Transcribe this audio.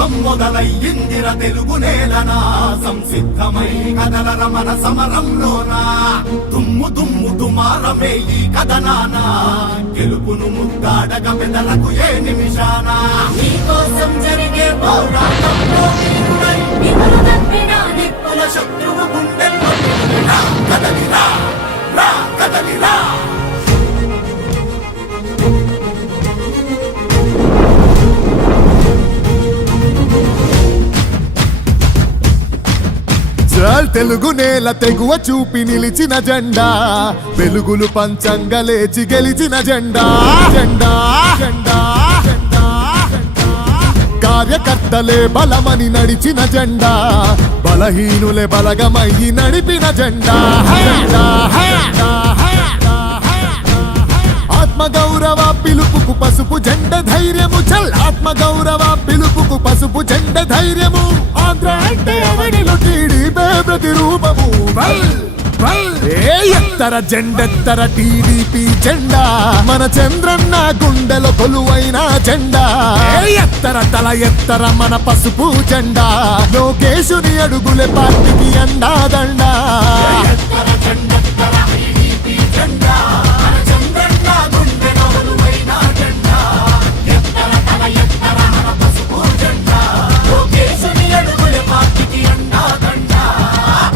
యుద్ధం మొదలయ్యిందిర తెలుగు నేలనా సంసిద్ధమై కదలర మన సమరంలోనా దుమ్ము దుమ్ము దుమారమే ఈ కథనానా గెలుపును ముద్దాడగ పెదలకు ఏ నిమిషానా నీకోసం జరిగే పోరాటంలో వీరుడై నిపులు తప్పిన నిప్పుల శత్రువు గుండెల్లో కదలిరా రా కదలిరా తెలుగు నేల తెగువ చూపి నిలిచిన జెండా వెలుగులు పంచంగా లేచి గెలిచిన జెండా జెండా జెండా కార్యకర్తలే బలమని నడిచిన జెండా బలహీనులే బలగమయ్యి నడిపిన జెండా ఆత్మగౌరవ పిలుపుకు పసుపు జెండ ధైర్యము చల్ ఆత్మగౌరవ పిలుపుకు పసుపు జెండ ధైర్యము ఆంధ్ర అంటే అవనిలో టీడీపీ ప్రతిరూపము ఎత్తర జెండెత్తర టీడీపీ జెండా మన చంద్రన్న గుండెలో కొలువైన జెండా ఎత్తర తల ఎత్తర మన పసుపు జెండా లోకేశుని అడుగులే పార్టీకి అండాదండా